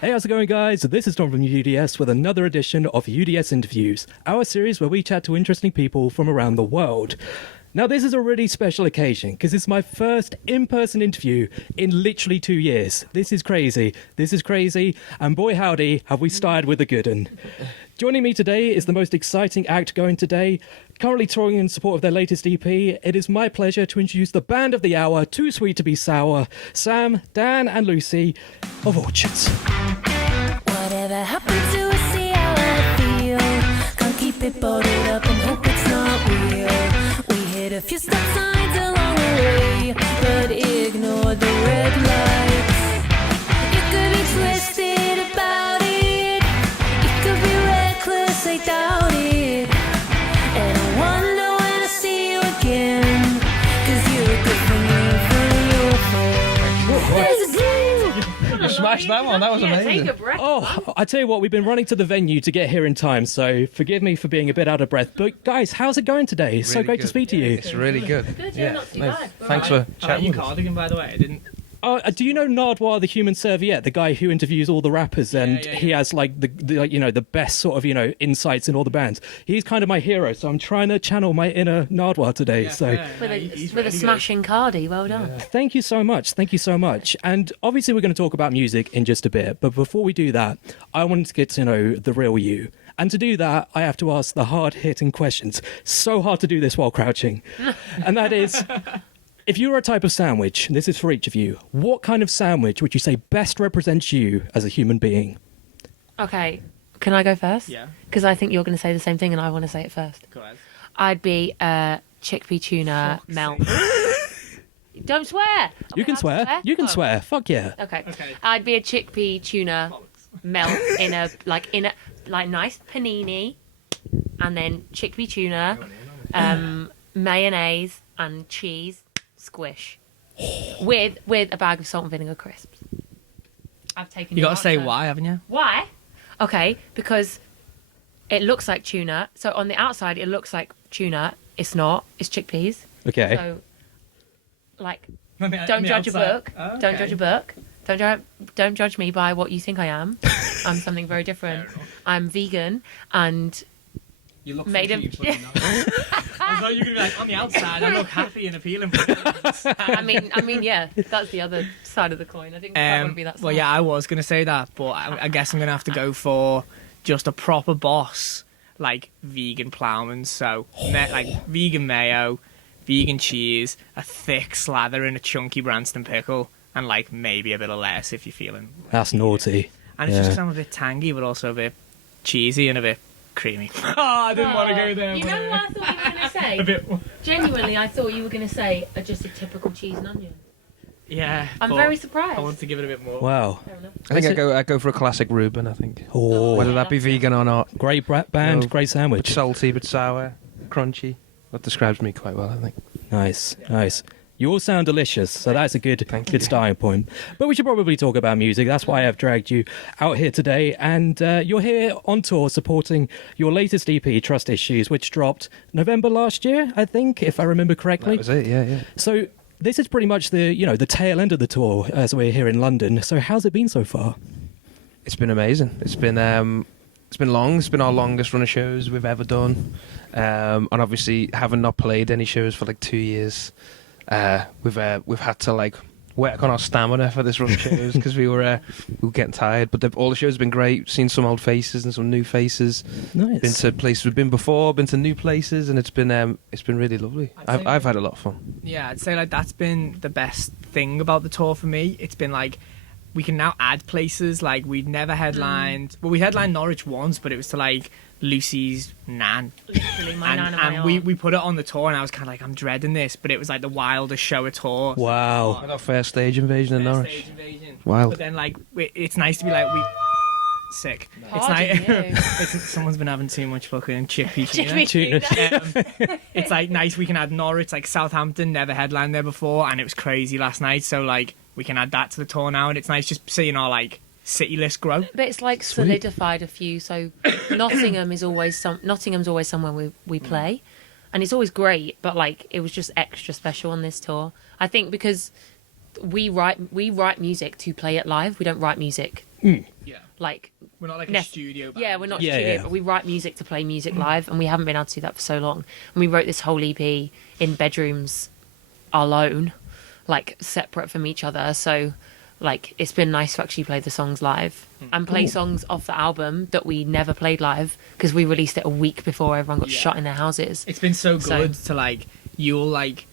Hey, how's it going, guys? This is Tom from UDS with another edition of UDS Interviews, our series where we chat to interesting people from around the world. Now, this is a really special occasion because it's my first in-person interview in literally 2 years. This is crazy. And boy, howdy, have we started with a good one. Joining me today is the most exciting act going today. Currently touring in support of their latest EP, it is my pleasure to introduce the band of the hour, Too Sweet to Be Sour, Sam, Dan and Lucy of Orchards. Whatever happened to us, see how I feel. Can't keep it bottled up and hope it's not real. We hit a few stop signs along the way, but ignored the red lights. You could be twisted about it, you could be reckless, I doubt it. And I wonder when I see you again, 'cause you're a good for me, There's a You smashed that one, that was amazing. Take a breath. Oh, I tell you what, we've been running to the venue to get here in time, so forgive me for being a bit out of breath. But guys, how's it going today? It's so Really great to good. speak to you. It's really good. Good, yeah, not too bad. Thanks for chatting Your with us. cardigan, by the way. I didn't. Do you know Nardwar, the human serviette, the guy who interviews all the rappers, and he has like the best sort of insights in all the bands. He's kind of my hero, so I'm trying to channel my inner Nardwar today. With a smashing cardi, well done. Thank you so much. And obviously we're going to talk about music in just a bit, but before we do that, I wanted to get to know the real you. And to do that, I have to ask the hard-hitting questions. So hard to do this while crouching. And that is, if you were a type of sandwich, and this is for each of you, what kind of sandwich would you say best represents you as a human being? Okay, can I go first? Yeah. Because I think you're going to say the same thing and I want to say it first. Go ahead. I'd be chickpea tuna melt. Don't swear! You can swear. You can Oh, swear. Fuck yeah. Okay. Okay. I'd be a chickpea tuna melt in a nice panini, and then chickpea tuna, mayonnaise and cheese squish, with a bag of salt and vinegar crisps. I've taken. You your got to say answer. why, haven't you? Why? Okay, because it looks like tuna. So on the outside, it looks like tuna. It's not. It's chickpeas. Okay. So, don't judge a book. Don't judge a book. Don't judge me by what you think I am. I'm something very different. I'm vegan and You look made of. I thought you were going to be like, on the outside, I look happy and appealing. I mean, yeah, that's the other side of the coin. I didn't quite want to be that. Well, yeah, I was going to say that, but I guess I'm going to have to go for just a proper boss, like vegan ploughman. So, like vegan mayo, vegan cheese, a thick slather in a chunky Branston pickle, and like maybe a bit of lettuce if you're feeling. That's naughty. And it's just 'cause I'm a bit tangy, but also a bit cheesy and a bit creamy. Oh, I didn't want to go there. You know what I thought you were going to say? A bit. Genuinely, I thought you were going to say just a typical cheese and onion. Yeah. I'm but very surprised. I want to give it a bit more. Wow. Fair enough. I think I go for a classic Reuben, I think. Oh, Whether that be vegan or not. great band, No. great Bit sandwich. salty, bit sour, crunchy. That describes me quite well, I think. Nice. You all sound delicious, so that's a good you. starting point. But we should probably talk about music. That's why I've dragged you out here today. And you're here on tour supporting your latest EP, Trust Issues, which dropped November last year, I think, if I remember correctly. That was it, yeah. So this is pretty much the tail end of the tour as we're here in London. So how's it been so far? It's been amazing. It's been long. It's been our longest run of shows we've ever done. And obviously, having not played any shows for like 2 years, we've had to like work on our stamina for this run of shows because we were getting tired. But all the shows have been great. Seen some old faces and some new faces. Nice. Been to places we've been before. Been to new places, and it's been really lovely. I've had a lot of fun. Yeah, I'd say like that's been the best thing about the tour for me. It's been like we can now add places. Like we'd never headlined. Well, we headlined Norwich once, but it was to like Lucy's nan. Literally, my nan and my and aunt. we put it on the tour, and I was kind of like, I'm dreading this, but it was like the wildest show at tour. Wow. I got first stage invasion in First Norwich. stage invasion. Wild. But then like it's nice to be like sick. Pardon It's you. nice. Someone's been having too much fucking chickpea tuna. Chickpea It's like nice we can add Norwich, like Southampton never headlined there before, and it was crazy last night, so like we can add that to the tour now, and it's nice just seeing our like city list grow. But it's like Sweet. solidified a few. So Nottingham's always somewhere we play, and it's always great. But like it was just extra special on this tour. I think because we write music to play it live. We don't write music Yeah. Like, We're not like a Nef- studio band. yeah, we're not Yeah, studio, yeah. but we write music to play music live, and we haven't been able to do that for so long. And we wrote this whole EP in bedrooms alone, like separate from each other. So, like, it's been nice to actually play the songs live and play songs off the album that we never played live because we released it a week before everyone got Yeah. shot in their houses. It's been so So- good to like, you'll like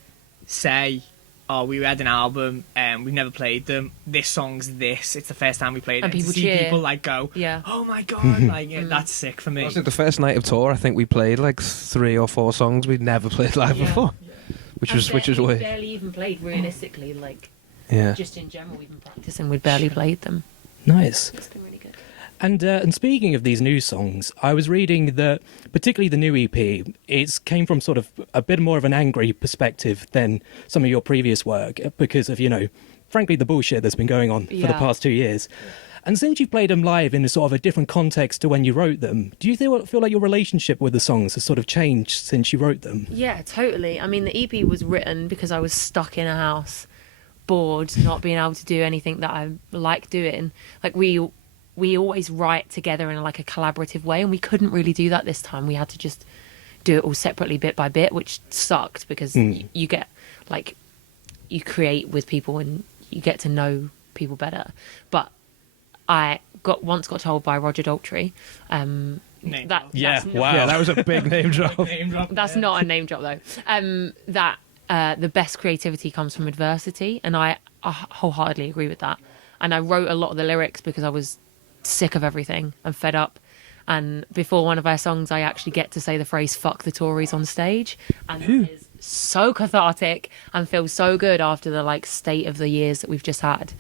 say, oh, we had an album and we've never played them. This song's this. It's the first time we played it. And people to see cheer. people like go, Yeah. oh my god, like that's sick for me. I think the first night of tour, I think we played like 3 or 4 songs we'd never played live Yeah. before, which was we weird. barely even played realistically, like, Yeah. just in general, we've been practicing, we'd barely played them. Nice. It's been really good. And speaking of these new songs, I was reading that particularly the new EP, it came from sort of a bit more of an angry perspective than some of your previous work because of, frankly, the bullshit that's been going on for the Yeah. past 2 years. And since you played them live in a sort of a different context to when you wrote them, do you feel like your relationship with the songs has sort of changed since you wrote them? Yeah, totally. I mean, the EP was written because I was stuck in a house, bored, not being able to do anything that I like doing. Like, we always write together in like a collaborative way, and we couldn't really do that this time. We had to just do it all separately, bit by bit, which sucked because you get like, you create with people and you get to know people better. But I once got told by Roger Daltrey Name that drop. Yeah, that's wow. Yeah, that was a big name drop. Name drop, That's yeah. not a name drop though. That the best creativity comes from adversity, and I wholeheartedly agree with that. And I wrote a lot of the lyrics because I was sick of everything and fed up. And before one of our songs, I actually get to say the phrase "fuck the Tories" on stage, and that is so cathartic and feels so good after the like state of the years that we've just had.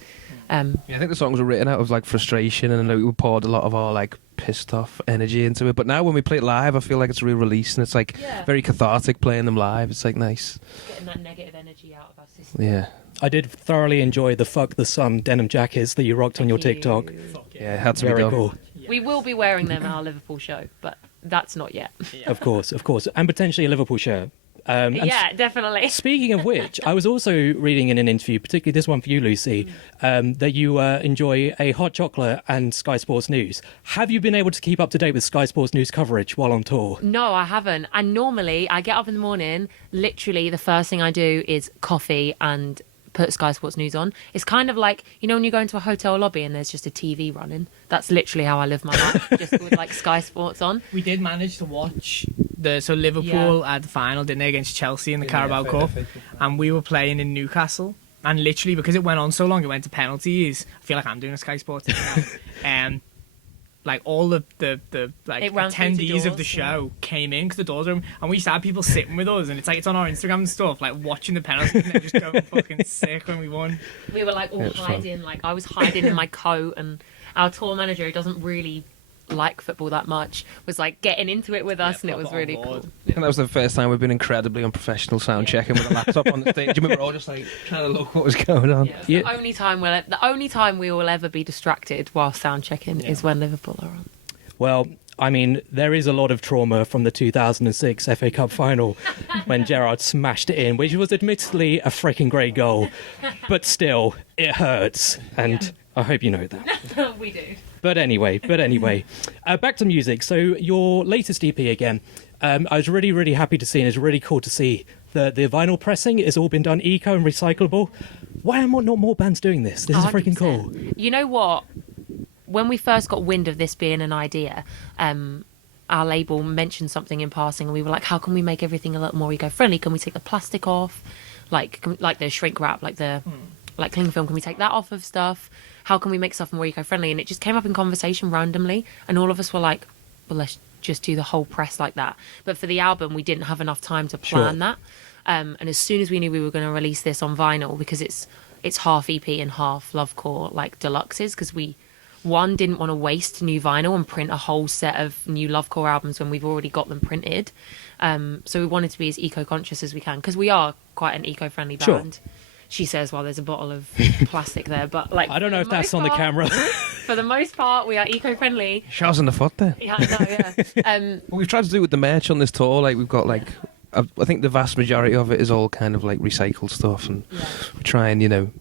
Yeah, I think the songs were written out of like frustration, and we poured a lot of our like pissed off energy into it. But now when we play it live, I feel like it's a real release, and it's like Yeah. very cathartic playing them live. It's like nice. Getting that negative energy out of our system. Yeah, I did thoroughly enjoy the Fuck the Sun denim jackets that you rocked on your Thank TikTok. you. yeah, it had to Very be done. cool. We will be wearing them at our Liverpool show, but that's not yet. Of course. And potentially a Liverpool shirt. And Yeah, definitely. Speaking of which, I was also reading in an interview, particularly this one for you, Lucy, that you enjoy a hot chocolate and Sky Sports News. Have you been able to keep up to date with Sky Sports News coverage while on tour? No, I haven't. And normally I get up in the morning, literally the first thing I do is coffee and put Sky Sports News on. It's kind of like, when you go into a hotel lobby and there's just a TV running. That's literally how I live my life, just with like Sky Sports on. We did manage to watch so Liverpool had the final, didn't they, against Chelsea in the Carabao Cup, and we were playing in Newcastle, and literally because it went on so long, it went to penalties. I feel like I'm doing a Sky Sports thing now. Like all the like It ran through to attendees of doors, the show came in because the doors were open, and we used to have people sitting with us, and it's on our Instagram and stuff, like watching the penalties and then just going fucking sick when we won. We were like all it's fun. hiding, like I was hiding in my coat, and our tour manager, who doesn't really like football that much, was like getting into it with us, and it was proper on really board. cool. And that was the first time we've been incredibly unprofessional sound checking with a laptop on the stage. We were all just like trying to look what was going on. Yeah, Yeah. The only time we will ever be distracted while sound checking is when Liverpool are on. Well, I mean, there is a lot of trauma from the 2006 FA Cup final when Gerrard smashed it in, which was admittedly a freaking great goal. But still, it hurts. And I hope you know that. We do. But anyway, back to music. So your latest EP again, I was really, really happy to see, and it's really cool to see the vinyl pressing has all been done eco and recyclable. Why are not more bands doing this? This is freaking cool. 100%. You know what? When we first got wind of this being an idea, our label mentioned something in passing, and we were like, how can we make everything a little more eco-friendly? Can we take the plastic off? Like the shrink wrap, like cling film, can we take that off of stuff? How can we make stuff more eco-friendly? And it just came up in conversation randomly, and all of us were like, well, let's just do the whole press like that. But for the album, we didn't have enough time to plan that. And as soon as we knew we were going to release this on vinyl, because it's half EP and half Lovecore like deluxes, because we didn't want to waste new vinyl and print a whole set of new Lovecore albums when we've already got them printed. So we wanted to be as eco-conscious as we can, because we are quite an eco-friendly Sure. band. She says, well, there's a bottle of plastic there, but like, I don't know for if that's most on the part- camera. For the most part, we are eco-friendly. Shot in the foot there. Yeah, I know, yeah. What we've tried to do with the merch on this tour, like we've got like, I think the vast majority of it is all kind of like recycled stuff, and we try and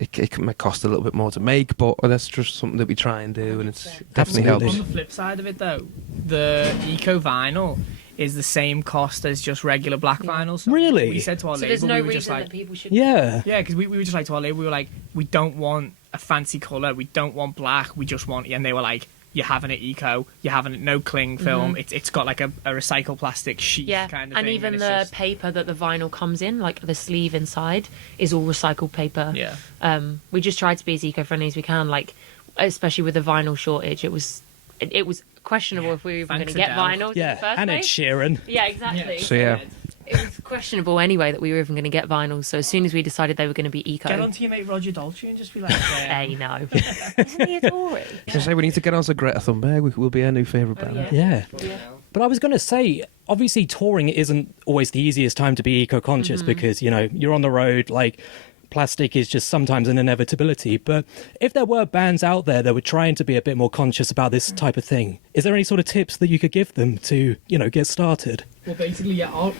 it might cost a little bit more to make, but that's just something that we try and do, and it's definitely Absolutely. helps. On the flip side of it, though, the eco vinyl is the same cost as just regular black vinyl. So Really? We said to our So label, there's no we were just reason like, that people should. Yeah. yeah, because we were just like to our label, we were like, we don't want a fancy colour, we don't want black, we just want, and they were like, you're having it eco, you're having it no cling film, it's got like a recycled plastic sheet Yeah, kind of and thing. even it's the just- paper that the vinyl comes in, like the sleeve inside, is all recycled paper. Yeah. We just tried to be as eco-friendly as we can, like especially with the vinyl shortage. It was questionable if we were even going Thanks, to get Adele. vinyls in the Yeah. first And Ed place. Sheeran. Yeah, exactly. So yeah, It was questionable anyway that we were even going to get vinyls. So as soon as we decided they were going to be eco, Get on to your mate Roger Daltrey and just be like, hey, no, isn't he a Tory? I say we need to get on to Greta Thunberg. We'll be our new favourite band. Yeah. But I was going to say, obviously, touring isn't always the easiest time to be eco-conscious because, you know, you're on the road, like, plastic is just sometimes an inevitability. But if there were bands out there that were trying to be a bit more conscious about this type of thing, is there any sort of tips that you could give them to, you know, get started? well, basically, yeah, our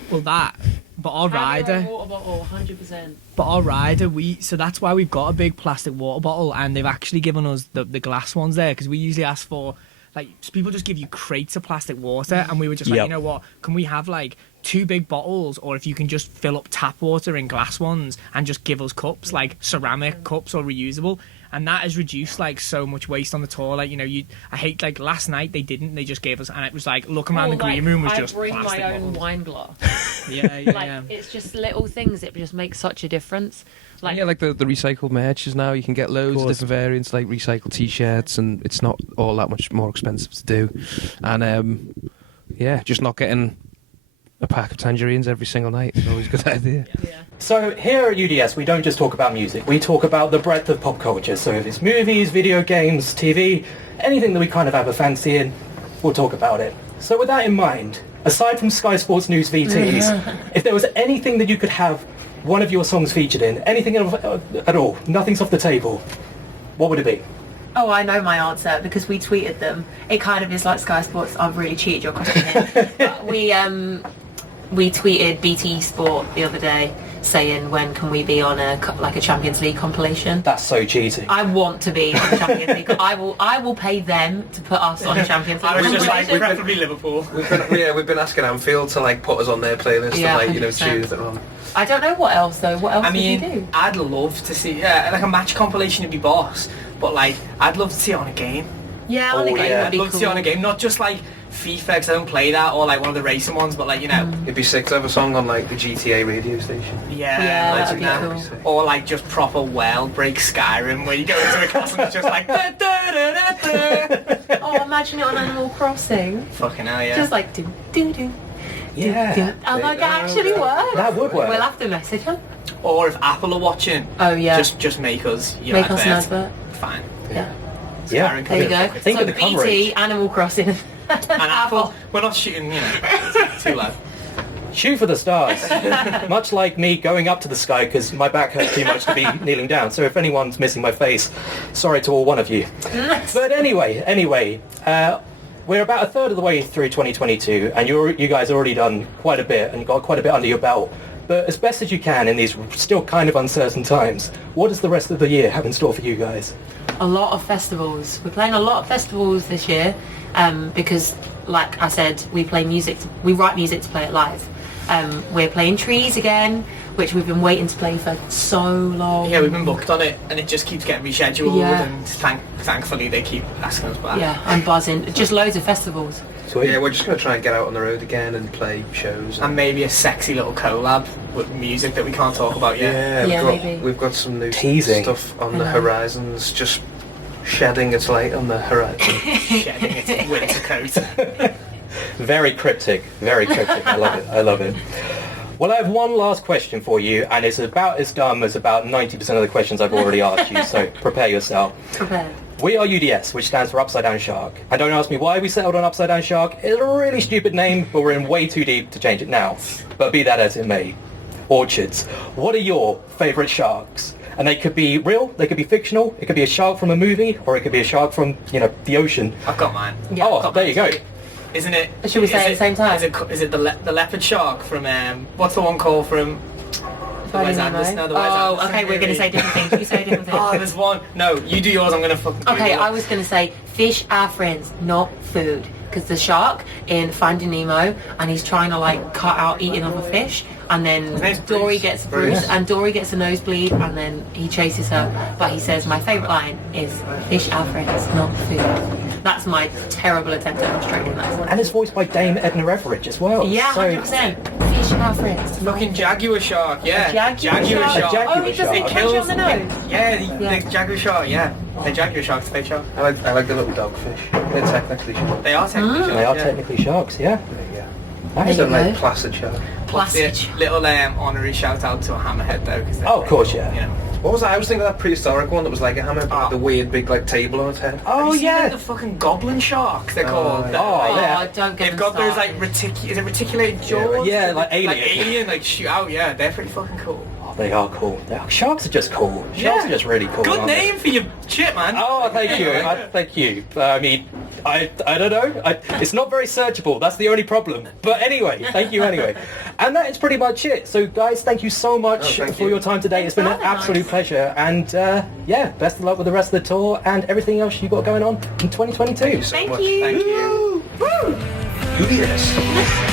rider, water bottle, 100%. but our rider, so that's why we've got a big plastic water bottle, and they've actually given us the glass ones there, because we usually ask for, like, people just give you crates of plastic water, and we were just like, Yep. you know what, can we have like 2 big bottles, or if you can just fill up tap water in glass ones and just give us cups, like ceramic cups or reusable. And that has reduced like so much waste on the tour. Like, you know, I hate, like, last night they just gave us, and it was like looking around the green room was just I bring plastic my own bottles. wine glass. Yeah, Like it's just little things. It just makes such a difference. Like, Yeah, like the recycled merches now, you can get loads of course. different variants, like recycled T-shirts, and it's not all that much more expensive to do. And yeah, just not getting a pack of tangerines every single night is always a good idea. So here at UDS, we don't just talk about music. We talk about the breadth of pop culture. So if it's movies, video games, TV, anything that we kind of have a fancy in, we'll talk about it. So with that in mind, aside from Sky Sports News VTs, if there was anything that you could have one of your songs featured in, anything at all, nothing's off the table, what would it be? Oh, I know my answer because we tweeted them. It kind of is like Sky Sports. I've really cheated your question here. But we tweeted BT Sport the other day saying, when can we be on a Champions League compilation? That's so cheesy. I want to be on the Champions League. I will pay them to put us on a Champions League I was just like, compilation. preferably Liverpool. We've been asking Anfield to like put us on their playlist Yeah, and like, you know, 100%. choose that on. I don't know what else though. What else I would you do? mean, I'd love to see like a match compilation would be boss, but like I'd love to see it on a game. Yeah, on a game I'd would be love to see it on a cool. game, not just like FIFA because I don't play that, or like one of the racing ones, but like, you know, It'd be sick to have a song on like the GTA radio station. Yeah, like that'd be that. cool. Or like just proper well break Skyrim where you go into a castle and it's just like da, da, da, da, da. Oh, imagine it on Animal Crossing. Fucking hell, yeah. Just like do do do. Yeah, Oh, that could actually work. that would work. We'll have to message them. Or if Apple are watching, Oh yeah. just make us your Make us an advert. Fine. Yeah. Yeah. Skyrim There you go. Think So of the BT, coverage. Animal Crossing. And Apple, we're not shooting, you know, too low. Shoot for the stars. Much like me going up to the sky because my back hurts too much to be kneeling down. So if anyone's missing my face, sorry to all one of you. But anyway, we're about a third of the way through 2022, and you guys have already done quite a bit and got quite a bit under your belt. But as best as you can in these still kind of uncertain times, what does the rest of the year have in store for you guys? A lot of festivals. We're playing a lot of festivals this year because, like I said, we write music to play it live. We're playing Trees again, which we've been waiting to play for so long. Yeah, we've been booked on it, and it just keeps getting rescheduled, Yeah. and thankfully they keep asking us back. Yeah, I'm buzzing. Just loads of festivals. Sweet. Yeah, we're just going to try and get out on the road again and play shows. And maybe a sexy little collab with music that we can't talk about yet. Yeah, maybe. We've got some new Teasing. stuff on the horizons, just shedding its light on the horizon. Shedding its winter coat. Very cryptic. I love it. Well, I have one last question for you, and it's about as dumb as about 90% of the questions I've already asked you, so prepare yourself. Prepared. We are UDS, which stands for Upside Down Shark. And don't ask me why we settled on Upside Down Shark. It's a really stupid name, but we're in way too deep to change it now. But be that as it may. Orchards. What are your favourite sharks? And they could be real, they could be fictional, it could be a shark from a movie, or it could be a shark from, the ocean. I've got mine. Yeah, I've Oh, got there you go. Isn't it? Should we say it at the same time? Is it the leopard shark from what's the one called from Finding Wes Anderson. Nemo. No, the Wes Oh, Anderson okay, we're going to movie. say different things. You say different things. Oh, there's one. No, you do yours. I'm gonna fucking. Okay, Google it. I was going to say fish are friends, not food. Because the shark in Finding Nemo, and he's trying to like cut out eating of a fish, and then name's Dory Bruce. gets Bruce, and Dory gets a nosebleed, and then he chases her. But he says, my favourite line is, fish are friends, not food. That's my terrible attempt at illustrating that. And it's voiced by Dame Edna Everage as well. Yeah, So- 100%. Fish are friends. Fucking jaguar shark. Yeah. Jaguar shark. A jaguar Oh, he doesn't shark. punch you on the nose. Yeah, Yeah. the jaguar shark. Yeah, the jaguar shark's a big shark. I like the little dogfish. They're technically sharks. They are technically sharks. They are yeah. technically sharks, yeah. Yeah. That There is you a, go. Like placid shark. Plastic. Yeah, little honorary shout out to a hammerhead though. Cause Oh, of course, yeah. You know. What was that? I was thinking of that prehistoric one that was like a hammer, but with the weird big like table on its head. oh, Have you seen yeah. the fucking goblin sharks they're called? yeah. They're Oh, like- yeah. Don't get They've them got those started. like is it reticulated jaws? Yeah, like Like alien. alien, like shoot out. Yeah, they're pretty fucking cool. Oh, they are cool. Sharks are just cool. Sharks Yeah. are just really cool. Good aren't they? name for your shit, man. Oh, thank you. Thank you. I mean, I don't know. It's not very searchable. That's the only problem. But anyway, thank you anyway. And that is pretty much it. So, guys, thank you so much thank for you. your time today. It's been an Thanks for having absolute us. pleasure. And yeah, best of luck with the rest of the tour and everything else you got going on in 2022. Thank much. you. Thank you. Who is?